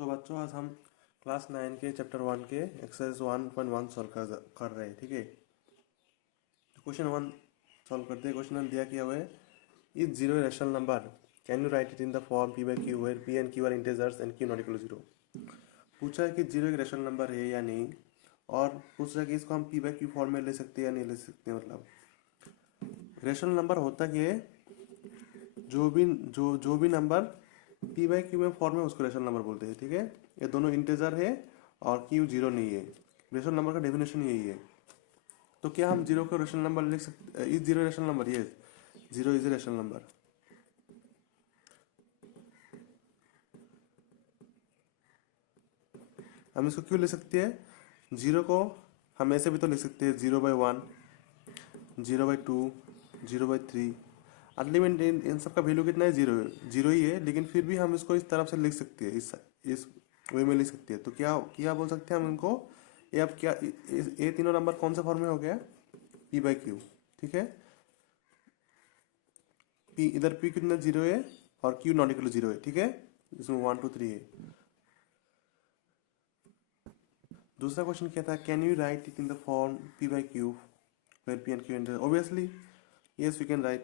तो बच्चों आज हम क्लास 9 के चैप्टर 1 के एक्सरसाइज 1.1 सॉल्व कर रहे हैं। ठीक है, तो क्वेश्चन 1 सॉल्व करते हैं। क्वेश्चन 1 दिया किया हुआ है, is zero rational number, can you write it in the form p by q where p and q are integers and q not equal to zero. पूछा है कि जीरो एक रैशनल नंबर है या नहीं, और पूछ रहा है कि इसको हम पी बाई क्यू फॉर्म में ले सकते हैं या नहीं ले सकते। मतलब रैशनल नंबर होता क्या है, जो भी नंबर पी बाई क्यू में फॉर्म है उसको रैशनल नंबर बोलते हैं। ठीक है, ये दोनों इंटीजर है और क्यू जीरो नहीं है। रैशनल नंबर का डेफिनेशन यही है। तो क्या हम जीरो को रैशनल नंबर लिख सकते? Is zero rational number? Yes, zero is a rational number. हम इसको क्यों ले सकते हैं? जीरो को हम ऐसे भी तो लिख सकते हैं, 0/1, 0/2, 0/3। अल्टीमेट इन सब का वैल्यू कितना है? जीरो ही है, लेकिन फिर भी हम इसको इस तरफ से लिख सकते हैं, इस वे में लिख सकते हैं। तो क्या क्या बोल सकते हैं हम इनको? ये अब क्या ये तीनों नंबर कौन सा फॉर्म में हो गया? P by q. ठीक है, पी इधर पी कितना जीरो है और q not equal to zero है। ठीक है, इसमें 1 2 3 है। दूसरा क्वेश्चन क्या था, can you write it in the form p by q where p and q inter? Obviously yes, we can write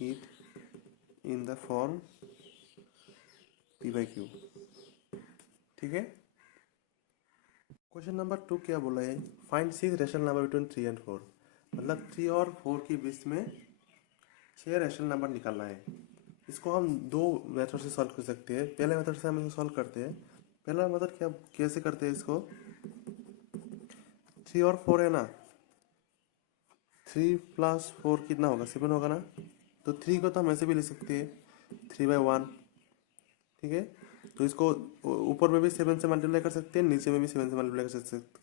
it in the form p by q। ठीक है, क्वेश्चन नंबर 2 क्या बोला है, find 6 rational number between 3 and 4। मतलब 3 और 4 के बीच में 6 rational number निकालना है। इसको हम दो मेथड से सॉल्व कर सकते हैं। पहले मेथड से हम इसे सॉल्व करते हैं। पहला मेथड क्या कैसे करते हैं इसको, 3 और 4 है ना, 3 + 4 कितना होगा? 7 होगा ना। तो 3 को तो हम ऐसे भी लिख सकते हैं, 3/1। ठीक है, तो इसको ऊपर में भी 7 से मल्टीप्लाई कर सकते हैं, नीचे में भी 7 से मल्टीप्लाई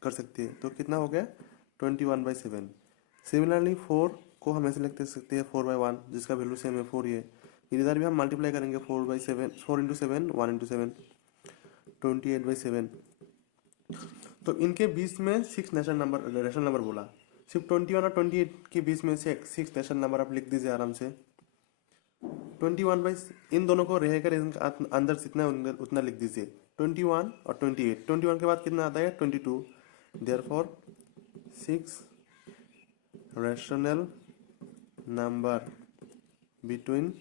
कर सकते हैं। तो कितना हो गया? 21/7। सिमिलरली 4 को हम ऐसे लिख सकते हैं 4/1, जिसका वैल्यू सेम है 4 है। फिर इधर भी हम मल्टीप्लाई करेंगे 4/7, 4 × 7, 1 × 7, 28/7। तो इनके बीच में 6 रैशनल नंबर बोला। सिर्फ 21 और 28 के बीच में से 6 रैशनल नंबर आप लिख दीजिए आराम से। 21 इन दोनों को रहेकर अंदर जितना उतना लिख दीजिए। 21 और 28, 21 के बाद कितना आता है? 22। Therefore 6 rational number between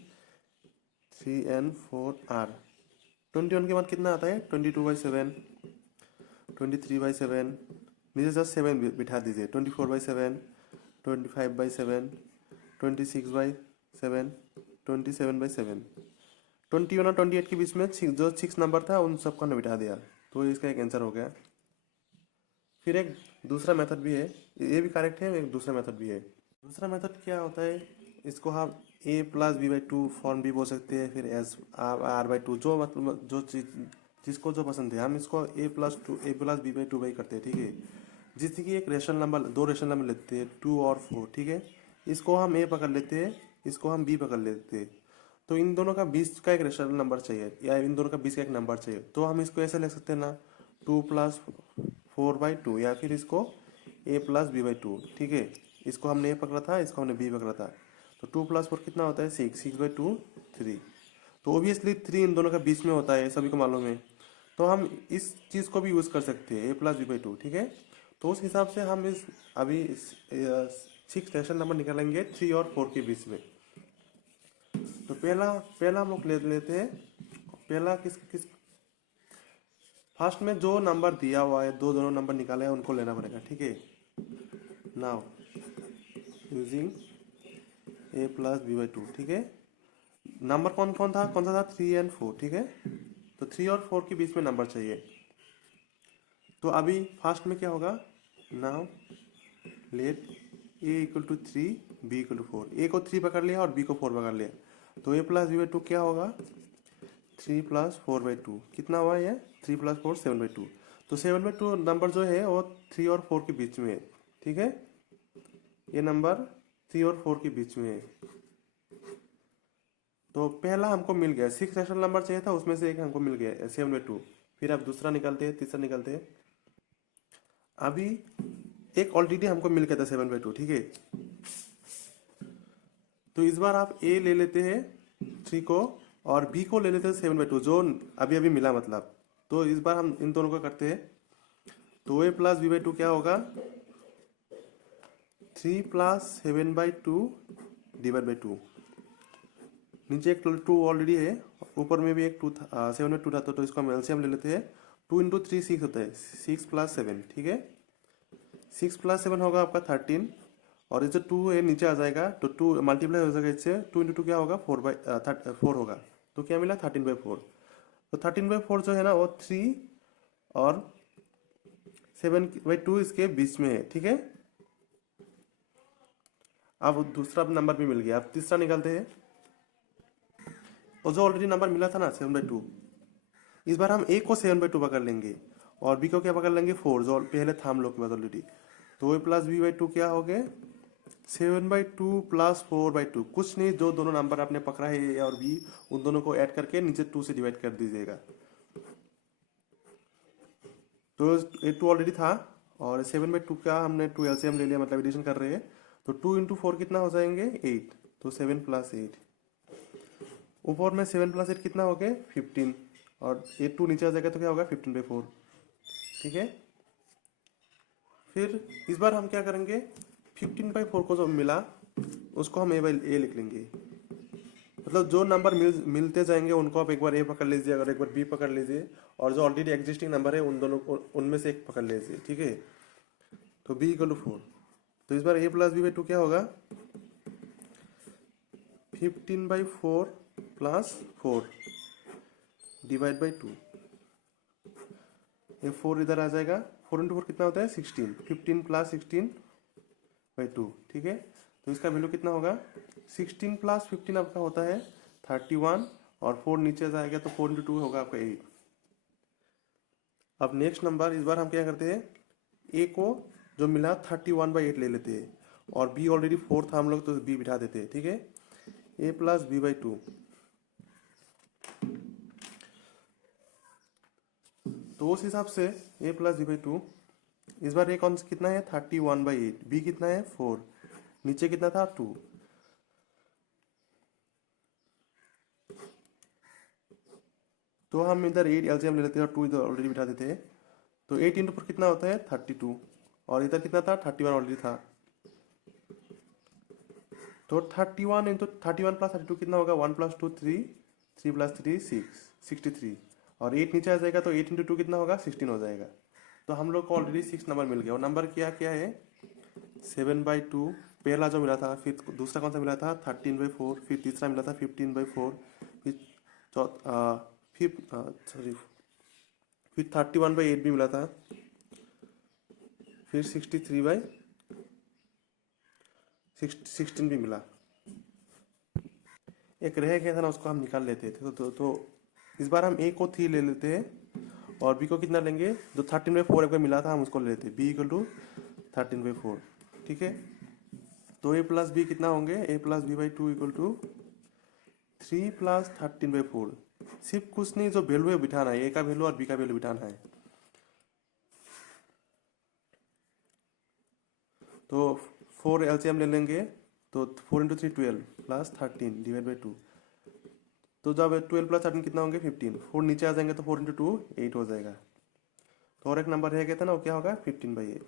3 and 4 are. 21 के बाद कितना आता है? 22/7, 23/7, नीचे जस्ट 7 बिठा दीजिए। 24/7, 25/7, 26/7, 27/7। 21 और 28 के बीच में जो 6 नंबर था उन सबको हमने बिठा दिया, तो इसका एक आंसर हो गया। फिर एक दूसरा मेथड भी है, ये भी करेक्ट है, एक दूसरा मेथड भी है। दूसरा मेथड क्या होता है, इसको हम a + b/2 फॉर्म भी बोल सकते हैं, फिर s r/2, जो मतलब जो जिसको जो पसंद है हम इसको a + b/2 करते हैं। ठीक है, जिससे कि एक रैशनल नंबर, दो रैशनल नंबर लेते हैं 2 और 4। ठीक है, इसको हम a पकड़ लेते हैं, इसको हम b पकड़ लेते हैं। तो इन दोनों का बीच का एक रैशनल नंबर चाहिए, या इन दोनों का बीच का एक नंबर चाहिए। तो हम इसको ऐसे लिख सकते हैं ना, 2 + 4/2, या फिर इसको a + b/2। ठीक है, इसको हमने a पकड़ा था, इसको हमने b पकड़ा था। तो 2 + 4 कितना होता है? 6, 6/2 3। तो ऑब्वियसली 3 इन दोनों का बीच में होता है, सभी को मालूम है। तो हम इस चीज़ को भी यूज़ कर सकते हैं, a + b/2। ठीक है, तो उस हिसाब से हम अभी 6 रैशनल नंबर निकालेंगे 3 और 4 के बीच में। तो पहला हम लोग ले लेते हैं। पहला किस फर्स्ट में जो नंबर दिया हुआ है, दोनों नंबर निकाले हैं, उनको लेना पड़ेगा। ठीक है, नाउ यूजिंग a + b/2। ठीक है, नंबर कौन सा था? 3 और 4। ठीक है, तो 3 और 4 के बीच में नंबर चाहिए। तो अभी फर्स्ट में क्या होगा, now let a = 3, b = 4। a को 3 पकड़ लिया और b को 4 पकड़ लिया, तो a + b/2 क्या होगा? 3 + 4/2। कितना हुआ ये? 3 + 4 7/2। तो 7/2 नंबर जो है वो 3 और 4 के बीच में है। ठीक है, ये नंबर 3 और 4 के बीच में है। तो पहला हमको मिल गया, 6 रैशनल नंबर चाहिए था, उसमें से एक हमको मिल गया 7/2। फिर अब दूसरा निकालते हैं, तीसरा निकालते हैं। अभी एक ऑलरेडी हमको मिल गया था 7/2। ठीक है, तो इस बार आप a ले लेते हैं 3 को और b को ले लेते हैं 7/2 जो अभी अभी मिला मतलब। तो इस बार हम इन दोनों का करते हैं। तो a प्लस b/2 क्या होगा 3 प्लस 7/2 डिवाइड बाई 2। नीचे एक 2 ऑलरेडी है, ऊपर में भी एक 2 था 7/2 था, तो इसको हम एलसीएम ले लेते हैं। 2 इंटू 3 6 होता है, 6 प्लस 7, ठीक है। 6 प्लस 7 होगा आपका 13, और ये जो 2 है नीचे आ जाएगा तो 2 मल्टीप्लाई हो जाएगा इससे। 2 इंटू 2 क्या होगा 4 होगा, तो क्या मिला 13/4। तो 13/4 जो है ना वो 3 और 7/2 इसके बीच में है, ठीक है। अब दूसरा नंबर भी मिल गया, अब तीसरा निकालते हैं। और जो ऑलरेडी नंबर मिला था ना 7/2, इस बार हम a को 7/2 पकड़ लेंगे और b को क्या पकड़ लेंगे 4, जो पहले था हम लोग के पास ऑलरेडी। तो a प्लस b/2 क्या हो गए 7/2 प्लस 4/2। कुछ नहीं, जो दोनों नंबर आपने पकड़ा है a और b, उन दोनों को ऐड करके नीचे 2 से डिवाइड कर दीजिएगा। तो ये 2 ऑलरेडी था और 7/2 का हमने 2 एलसीएम ले लिया, मतलब एडिशन कर रहे हैं। तो 2 इंटू 4 कितना हो जाएंगे 8, तो 7 प्लस 8। ऊपर में 7 प्लस 8 कितना हो गया 15, और 8 2 नीचे आ जाएगा तो क्या होगा 15/4, ठीक है। फिर इस बार हम क्या करेंगे 15/4 को जो मिला उसको हम a लिख लेंगे। मतलब जो नंबर मिलते जाएंगे उनको आप एक बार a पकड़ लीजिए और एक बार b पकड़ लीजिए, और जो ऑलरेडी एग्जिस्टिंग नंबर है उन दोनों उनमें से एक पकड़ लीजिए, ठीक है। तो b इक्वल टू 4। तो इस बार a प्लस b/2 क्या होगा 15/4 प्लस 4 डिवाइड बाई 2। ये 4 इधर आ जाएगा, 4 इंटू 4 कितना होता है 16, 15 प्लस 16/2, ठीक है। तो इसका वैल्यू कितना होगा 16 प्लस 15 आपका होता है 31, और 4 नीचे जाएगा तो 4 इंटू 2 होगा आपका 8। अब नेक्स्ट नंबर, इस बार हम क्या करते हैं a को जो मिला 31/8 ले लेते हैं, और b ऑलरेडी 4 था हम लोग, तो b बिठा देते हैं, ठीक है। a प्लस b/2, तो उस हिसाब से a प्लस b/2, इस बार a कौन सा कितना है 31/8, b कितना है 4, नीचे कितना था 2। तो हम इधर 8 एलसीएम ले लेते हैं और 2 इधर ऑलरेडी बिठा देते हैं। तो 8 इंटू 4 कितना होता है 32, और इधर कितना था 31 ऑलरेडी था। तो 31 इंटू 31 प्लस 32 कितना होगा 1 प्लस 2 3, 3 प्लस 3 6, 63, और 8 नीचे आ जाएगा तो 8 इंटू 2 कितना होगा 16 हो जाएगा। तो हम लोग को ऑलरेडी 6 नंबर मिल गया, और नंबर क्या क्या है 7/2 पहला जो मिला था, फिर दूसरा कौन सा मिला था 13/4, फिर तीसरा मिला था 15/4, फिर फिर 31/8 भी मिला था, फिर 63/16 भी मिला। एक रह गया था ना, उसको हम निकाल लेते थे। तो इस बार हम a को 3 ले लेते हैं, और b को कितना लेंगे जो 13/4 एक बार मिला था हम उसको ले लेते हैं, b इक्वल टू 13/4, ठीक है। तो a प्लस b कितना होंगे a plus b/2 equal to 3 plus 13/4। सिर्फ कुछ नहीं, जो वैल्यू है बिठाना है, a का वैल्यू और b का वैल्यू बिठाना है। तो 4 एलसीएम ले लेंगे, तो 4 इंटू 3 12 प्लस 13 डिवाइड बाई 2। तो जब 12 प्लस 13 कितना होंगे 15, 4 नीचे आ जाएंगे तो 4 इंटू 2 8 हो जाएगा। तो और एक नंबर रह गया था ना, वो क्या होगा 15/8।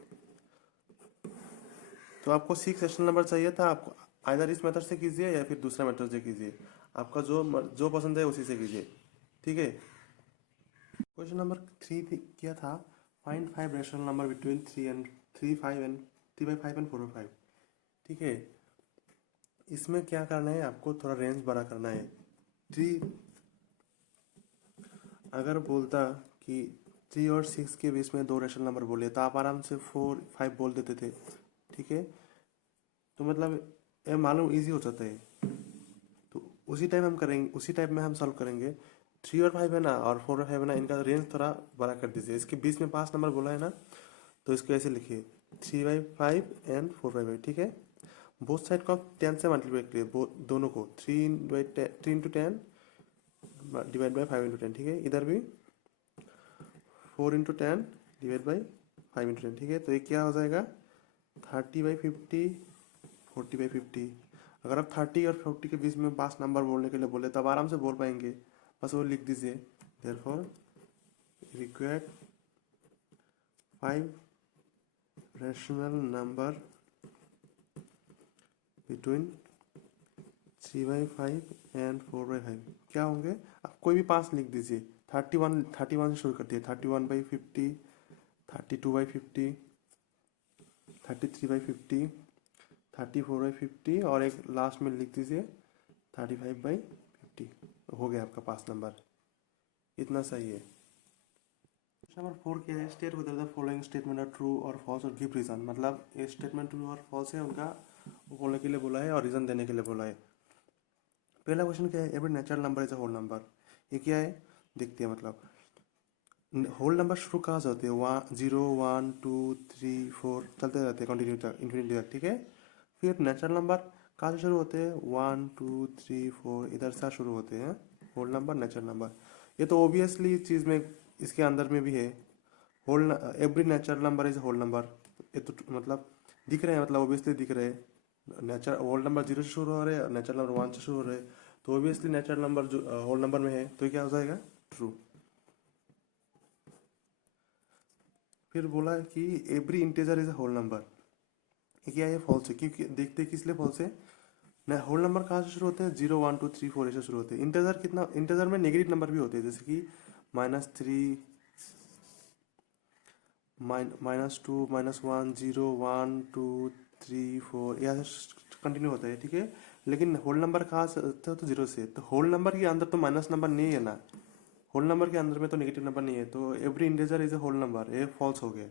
तो आपको 6 एक्स्ट्रा नंबर चाहिए था, आपको आइदर इस मेथड से कीजिए या फिर दूसरा मेथड से कीजिए, आपका जो पसंद है उसी से कीजिए, ठीक है। क्वेश्चन नंबर 3 किया था, find 5 rational number between 3 and 3/5 and 4/5, ठीक है। इसमें क्या करना है, आपको थोड़ा रेंज बड़ा करना है। 3 अगर बोलता कि 3 और 6 के बीच में 2 रैशनल नंबर बोले तो आप आराम से 4 5 बोल देते थे, ठीक है। तो मतलब ये मालूम इजी हो जाता है। तो उसी टाइम हम करेंगे, उसी टाइप में हम सॉल्व करेंगे। 3 और 5 है ना, और 4 और 5 है ना, इनका रेंज थोड़ा बड़ा कर दीजिए। इसके बीच में 5 नंबर बोला है ना, तो इसको ऐसे लिखिए 3/5 एंड 4/5, ठीक है। बोथ साइड को आप 10 से मल्टीप्लाई करिए, दोनों को 3 इंटू 10 डिवाइड बाई 5 इंटू 10, ठीक है। इधर भी 4 इंटू 10 डिवाइड बाई 5 इंटू 10, ठीक है। तो ये क्या हो जाएगा 30/50, 40/50। अगर आप 30 और 40 के बीच में 5 नंबर बोलने के लिए बोले तब आराम से बोल पाएंगे, बस वो लिख दीजिए। Therefore required 5 rational number between 3/5 and 4/5 क्या होंगे? आप कोई भी 5 लिख दीजिए। 31 से शुरू कर दिए, 31/50, 32/50, 33/50, 34/50 और एक लास्ट में लिख दीजिए 35/50। हो गया आपका 5 नंबर, इतना सही है। नंबर 4 क्या है? State whether the following statement are true और फॉल्स और गिव रीजन। मतलब ये स्टेटमेंट ट्रू और फॉल्स है, उनका बोलने के लिए बोला है और रीजन देने के लिए बोला है। पहला क्वेश्चन क्या है? Every natural number is a whole number. ये क्या है देखते हैं। मतलब होल नंबर शुरू कहाँ से होते हैं? 0 1 2 3 4 चलते रहते हैं कंटिन्यू तक, इन्फिनिटी तक, ठीक है। फिर नेचुरल नंबर कहाँ से शुरू होते हैं? 1 2 3 4 इधर से शुरू होते हैं होल नंबर, नेचुरल नंबर। ये तो ओबियसली चीज़ में इसके अंदर में भी है। Whole every natural number is whole number, ये तो मतलब दिख रहे हैं, मतलब ओबियसली दिख रहे हैं। नेचुरल होल नंबर 0 से शुरू हो रहे हैं, नेचुरल नंबर 1 से शुरू हो रहे हैं, तो ओबियसली नेचुरल नंबर जो होल नंबर में है तो ये क्या हो जाएगा? ट्रू। फिर बोला है कि every integer is a whole number. ये क्या है? फॉल्स है, क्योंकि देखते हैं किस लिए फॉल्स है ना। होल नंबर कहाँ से शुरू होते हैं? 0 1 2 3 4 ऐसे शुरू होते हैं। इंटीजर कितना? इंटीजर में नेगेटिव नंबर भी होते हैं, जैसे कि -3 -2 -1 0 1 2 3 4 यह कंटिन्यू होता है, ठीक है। लेकिन होल नंबर कहाँ से होता है? तो 0 से। तो होल नंबर के अंदर तो माइनस नंबर नहीं है ना, होल नंबर के अंदर में तो नेगेटिव नंबर नहीं है, तो every integer is a whole number, ये फॉल्स हो गया।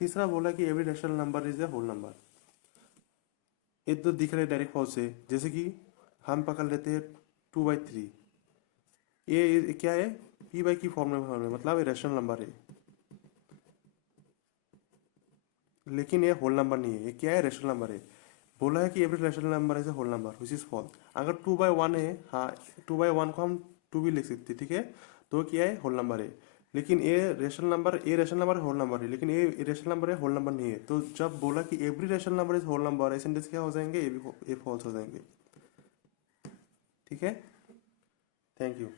तीसरा बोला कि every rational number is a whole number. ये तो दिख रहे डायरेक्ट फॉल्स है, जैसे कि हम पकड़ लेते हैं 2/3, ये क्या है? p/q की फॉर्म में, मतलब ये रैशनल नंबर है, लेकिन ये होल नंबर नहीं है। ये क्या है? रैशनल नंबर है। बोला है कि every rational number is a whole number which is false. अगर 2/1 है, हाँ 2/1 को हम 2 भी लिख सकते हैं, ठीक है, तो क्या है? होल नंबर है। लेकिन ये रैशनल नंबर होल नंबर है, लेकिन ये रैशनल नंबर है, होल नंबर नहीं है। तो जब बोला कि every rational number is whole number, ऐसे सेंटेंस क्या हो जाएंगे? ये फॉल्स हो जाएंगे, ठीक है। Thank you.